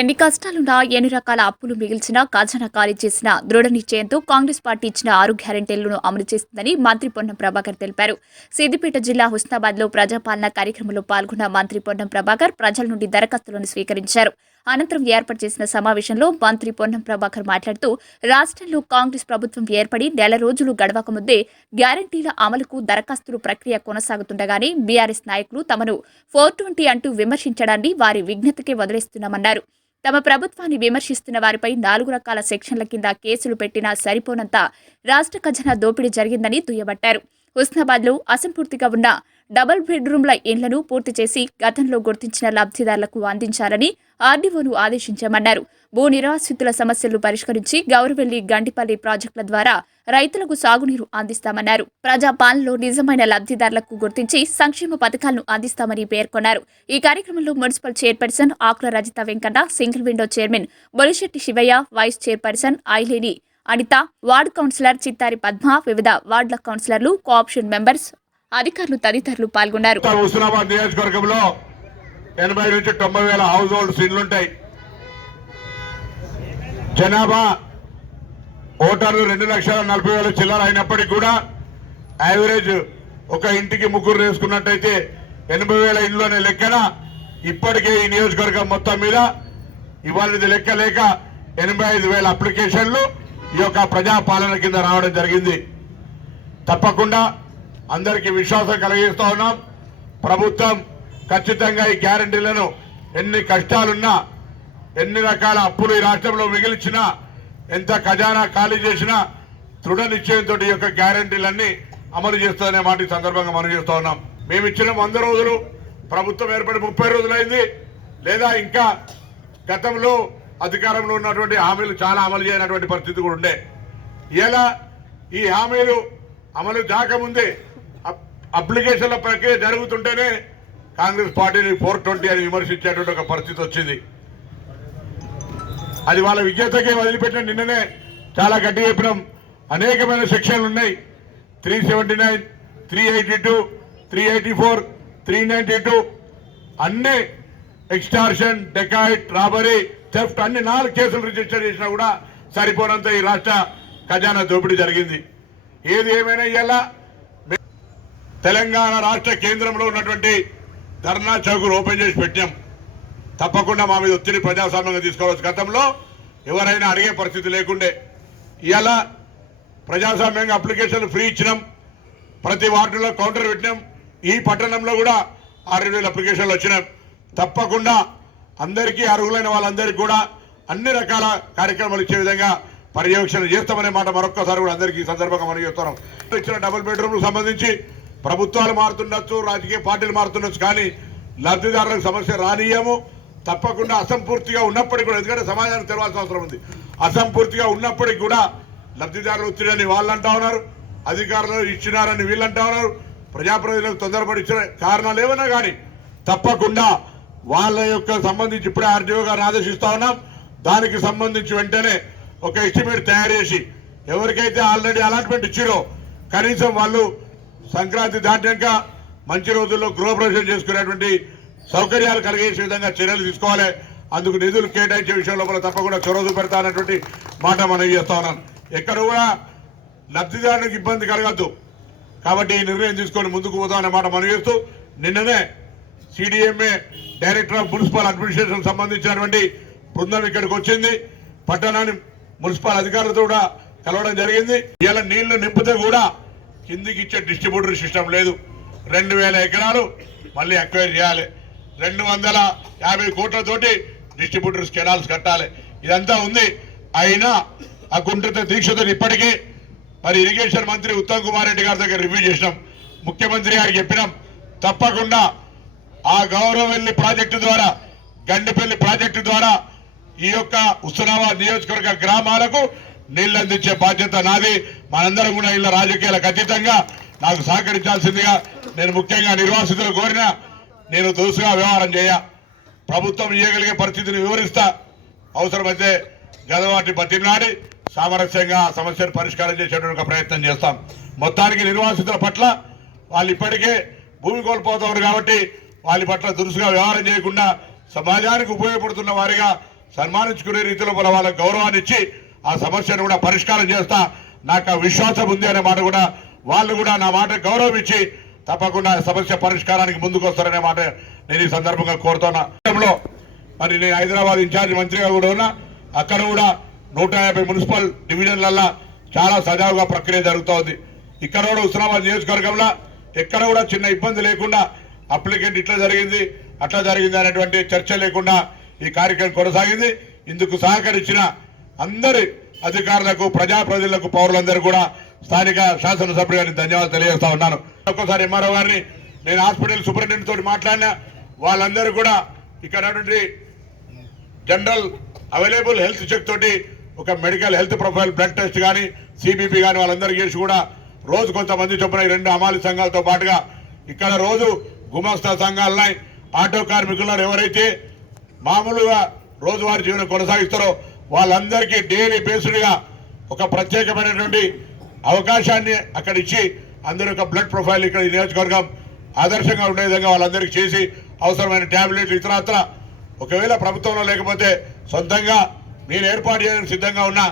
ఎన్ని కష్టాలున్నా ఎన్ని రకాల అప్పులు మిగిల్చినా ఖజానా ఖాళీ చేసిన దృఢ నిశ్చయంతో కాంగ్రెస్ పార్టీ ఇచ్చిన ఆరు గ్యారెంటీలను అమలు చేస్తుందని మంత్రి పొన్నం ప్రభాకర్ తెలిపారు. సిద్దిపేట జిల్లా హుస్నాబాద్లో ప్రజాపాలన కార్యక్రమంలో పాల్గొన్న మంత్రి పొన్నం ప్రభాకర్ ప్రజల నుండి దరఖాస్తులను స్వీకరించారు. అనంతరం ఏర్పాటు చేసిన సమావేశంలో మంత్రి పొన్నం ప్రభాకర్ మాట్లాడుతూ రాష్ట్రంలో కాంగ్రెస్ ప్రభుత్వం ఏర్పడి నెల రోజులు గడవక ముందే గ్యారంటీల అమలుకు దరఖాస్తుల ప్రక్రియ కొనసాగుతుండగానే బీఆర్ఎస్ నాయకులు తమను ఫోర్ ట్వంటీ అంటూ విమర్శించడాన్ని వారి విజ్ఞతకే వదిలేస్తున్నామన్నారు. తమ ప్రభుత్వాన్ని విమర్శిస్తున్న వారిపై నాలుగు రకాల సెక్షన్ల కింద కేసులు పెట్టినా సరిపోనంత రాష్ట్ర ఖజానా దోపిడీ జరిగిందని దుయ్యబట్టారు. హుస్నాబాద్లో అసంపూర్తిగా ఉన్న డబుల్ బెడ్రూమ్ల ఇండ్లను పూర్తి చేసి గతంలో గుర్తించిన లబ్ధిదారులకు అందించాలని ఆర్డీఓను ఆదేశించామన్నారు. భూ నిరాశ్రితుల సమస్యలు పరిష్కరించి గౌరవెల్లి గండిపల్లి ప్రాజెక్టుల ద్వారా రైతులకు సాగునీరు అందిస్తామన్నారు. ప్రజాపాలనలో నిజమైన లబ్ధిదారులకు గుర్తించి సంక్షేమ పథకాలను అందిస్తామని పేర్కొన్నారు. ఈ కార్యక్రమంలో municipal chairperson Akula Rajitha Venkanna single window chairman Bolisetti Sivayya vice chairperson Aileni Anitha ward councillor Chittari Padma వివిధ వార్డుల కౌన్సిలర్లు కోఆప్షన్ మెంబర్స్ అధికారులు తదితరులు పాల్గొన్నారు. హుస్నాబాద్ నియోజకవర్గంలో ఎనభై నుంచి తొంభై వేల హౌస్ హోల్డ్స్ ఇండ్లుంటాయి జనాభా ఓటర్లు రెండు లక్షల నలభై వేల చిల్లర అయినప్పటికీ కూడా యావరేజ్ ఒక ఇంటికి ముగ్గురు వేసుకున్నట్టయితే ఎనభై వేల ఇండ్లు అనే లెక్కన ఇప్పటికే ఈ నియోజకవర్గం మొత్తం మీద ఇవాళ ఇది లెక్క లేక ఎనభై ఐదు వేల అప్లికేషన్లు ఈ యొక్క ప్రజాపాలన కింద రావడం జరిగింది. తప్పకుండా అందరికీ విశ్వాసం కలిగిస్తూ ఉన్నాం. ప్రభుత్వం ఖచ్చితంగా ఈ గ్యారంటీలను ఎన్ని కష్టాలున్నా ఎన్ని రకాల అప్పులు ఈ రాష్ట్రంలో మిగిల్చినా ఎంత ఖజానా ఖాళీ చేసినా దృఢ నిశ్చయంతో ఈ యొక్క గ్యారంటీలన్నీ అమలు చేస్తుందనే మాట ఈ సందర్భంగా మనం చేస్తూ ఉన్నాం. మేము ఇచ్చిన వంద రోజులు ప్రభుత్వం ఏర్పడి ముప్పై రోజులైంది. లేదా ఇంకా గతంలో అధికారంలో ఉన్నటువంటి హామీలు చాలా అమలు చేయనటువంటి పరిస్థితి కూడా ఉండే. ఇలా ఈ హామీలు అమలు కాకముందే అప్లికేషన్ల ప్రక్రియ జరుగుతుంటేనే కాంగ్రెస్ పార్టీని ఫోర్ ట్వంటీ అని విమర్శించేటువంటి ఒక పరిస్థితి వచ్చింది. అది వాళ్ళ విజ్ఞతకే వదిలిపెట్టిన నిన్ననే చాలా గట్టి చెప్పినాం. అనేకమైన సెక్షన్లు ఉన్నాయి. Three seventy nine three eighty two three eighty four three ninety two. అన్ని ఎక్స్టార్షన్ డెకాయిట్ రాబరీ థెఫ్ట్ అన్ని నాలుగు కేసులు రిజిస్టర్ చేసినా కూడా సరిపోనంత ఈ రాష్ట్ర ఖజానా దోపిడీ జరిగింది. ఏది ఏమైనా ఇయ్యాలా? తెలంగాణ రాష్ట్ర కేంద్రంలో ఉన్నటువంటి ధర్నా చౌకులు ఓపెన్ చేసి పెట్టాం తప్పకుండా మా మీద ఒత్తిడి ప్రజాస్వామ్యంగా తీసుకోవచ్చు గతంలో ఎవరైనా అడిగే పరిస్థితి లేకుండే. ఇలా ప్రజాస్వామ్యంగా అప్లికేషన్ ఫ్రీ ఇచ్చినాం. ప్రతి వార్డులో కౌంటర్ పెట్టినాం. ఈ పట్టణంలో కూడా ఆరు వేల అప్లికేషన్లు వచ్చినాం తప్పకుండా అందరికీ అర్హులైన వాళ్ళందరికీ కూడా అన్ని రకాల కార్యక్రమాలు ఇచ్చే విధంగా పర్యవేక్షణ చేస్తామనే మాట మరొక్కసారి కూడా అందరికీ ఈ సందర్భంగా మనం చేస్తున్నాం ఇచ్చిన డబుల్ బెడ్రూమ్కు సంబంధించి ప్రభుత్వాలు మారుతుండొచ్చు రాజకీయ పార్టీలు మారుతుండొచ్చు కానీ లబ్ధిదారులకు సమస్య రానియము తప్పకుండా అసంపూర్తిగా ఉన్నప్పటికీ కూడా ఎందుకంటే సమాజానికి తెలవాల్సిన అవసరం ఉంది. అసంపూర్తిగా ఉన్నప్పటికీ కూడా లబ్ధిదారులు ఒత్తిడిని వాళ్ళు అంటా ఉన్నారు అధికారులు ఇచ్చినారని వీళ్ళు అంటా ఉన్నారు ప్రజాప్రతినిధులకు తొందరపడి ఇచ్చిన కారణాలు ఏమైనా కానీ తప్పకుండా వాళ్ళ యొక్క సంబంధించి ఇప్పుడే ఆర్టీఓ గారిని ఆదేశిస్తా ఉన్నాం. దానికి సంబంధించి వెంటనే ఒక ఎస్టిమేట్ తయారు చేసి ఎవరికైతే ఆల్రెడీ అలాట్మెంట్ ఇచ్చిరో కనీసం వాళ్ళు సంక్రాంతి దాటాక మంచి రోజుల్లో గృహప్రవేశం చేసుకునేటువంటి సౌకర్యాలు కలిగేసే విధంగా చర్యలు తీసుకోవాలి. అందుకు నిధులు కేటాయించే విషయంలో కూడా తప్పకుండా చొరవ చూపెడతా మాట మనం చేస్తా ఉన్నాను ఎక్కడ కూడా లబ్ధిదారునికి ఇబ్బంది కలగద్దు. కాబట్టి ఈ నిర్ణయం తీసుకొని ముందుకు పోతాం మాట మనం చేస్తూ నిన్ననే CDMA director of municipal administration సంబంధించినటువంటి బృందం ఇక్కడికి వచ్చింది. పట్టణాన్ని మున్సిపల్ అధికారులతో కూడా కలవడం జరిగింది. ఇలా నీళ్ళు నింపితే కూడా కిందికి ఇచ్చే డిస్ట్రిబ్యూటర్ సిస్టమ్ లేదు. రెండు వేల ఎకరాలు మళ్ళీ అక్వైర్ చేయాలి. రెండు వందల యాభై కోట్లతోటి డిస్ట్రిబ్యూటర్స్ కెనాల్స్ కట్టాలి. ఇదంతా ఉంది. అయినా ఆ కుంఠిత దీక్షతో ఇప్పటికీ మరి ఇరిగేషన్ మంత్రి ఉత్తమ్ కుమార్ రెడ్డి గారి దగ్గర రివ్యూ చేసినాం. ముఖ్యమంత్రి గారికి చెప్పినాం. తప్పకుండా ఆ గౌరవెల్లి ప్రాజెక్టు ద్వారా గండిపల్లి ప్రాజెక్టు ద్వారా ఈ యొక్క ఉస్మానాబాద్ నియోజకవర్గ గ్రామాలకు నీళ్ళు అందించే బాధ్యత నాది. మనందరం కూడా ఇలా రాజకీయాలకు అతీతంగా నాకు సహకరించాల్సిందిగా నేను ముఖ్యంగా నిర్వాసితులు కోరిన నేను దురుసుగా వ్యవహారం చేయ. ప్రభుత్వం ఇవ్వగలిగే పరిస్థితిని వివరిస్తా. అవసరమైతే గదవాటి బతిమలాడి సామరస్యంగా ఆ సమస్యను పరిష్కారం చేసేటువంటి ప్రయత్నం చేస్తాం. మొత్తానికి నిర్వాసితుల పట్ల వాళ్ళు ఇప్పటికే భూమి కోల్పోతున్నారు కాబట్టి వాళ్ళ పట్ల దురుసుగా వ్యవహారం చేయకుండా సమాజానికి ఉపయోగపడుతున్న వారిగా సన్మానించుకునే రీతిలో మన వాళ్ళకు గౌరవాన్ని ఇచ్చి ఆ సమస్యను కూడా పరిష్కారం చేస్తా. నాకు ఆ విశ్వాసం ఉంది అనే మాట కూడా వాళ్ళు కూడా నా మాట గౌరవం ఇచ్చి తప్పకుండా ఆ సమస్య పరిష్కారానికి ముందుకు వస్తారనే మాట నేను ఈ సందర్భంగా కోరుతున్నా. మరి నేను హైదరాబాద్ ఇన్ఛార్జ్ మంత్రిగా కూడా ఉన్నా. అక్కడ కూడా నూట యాభై మున్సిపల్ డివిజన్లల్లో చాలా సజావుగా ప్రక్రియ జరుగుతోంది. ఇక్కడ కూడా హుస్నాబాద్ నియోజకవర్గంలో ఎక్కడ కూడా చిన్న ఇబ్బంది లేకుండా అప్లికెంట్ ఇట్లా జరిగింది అట్లా జరిగింది అనేటువంటి చర్చ లేకుండా ఈ కార్యక్రమం కొనసాగింది. ఇందుకు సహకరించిన అందరి అధికారులకు ప్రజాప్రతినిధులకు పౌరులందరూ కూడా స్థానిక శాసనసభ్యులు గారికి ధన్యవాదాలు తెలియజేస్తా ఉన్నాను. ఒక్కసారి ఎంఆర్ఓ గారిని నేను హాస్పిటల్ సూపరింటెండెంట్ తోటి మాట్లాడినా వాళ్ళందరూ కూడా ఇక్కడ జనరల్ అవైలబుల్ హెల్త్ చెక్ తోటి ఒక medical health profile blood test కానీ సిబిపి కానీ వాళ్ళందరూ చేసి కూడా రోజు కొంతమంది చొప్పున రెండు అమాలి సంఘాలతో పాటుగా ఇక్కడ రోజు గుమస్తా సంఘాలున్నాయి ఆటో కార్మికులను ఎవరైతే మామూలుగా రోజువారీ జీవనం కొనసాగిస్తారో వాళ్ళందరికీ డైలీ బేస్డ్గా ఒక ప్రత్యేకమైనటువంటి అవకాశాన్ని అక్కడ ఇచ్చి అందరి యొక్క బ్లడ్ ప్రొఫైల్ ఇక్కడ నియోజకవర్గం ఆదర్శంగా ఉండే విధంగా వాళ్ళందరికీ చేసి అవసరమైన ట్యాబ్లెట్లు ఇతరత్ర. ఒకవేళ ప్రభుత్వంలో లేకపోతే సొంతంగా మీరు ఏర్పాటు చేయడానికి సిద్ధంగా ఉన్నా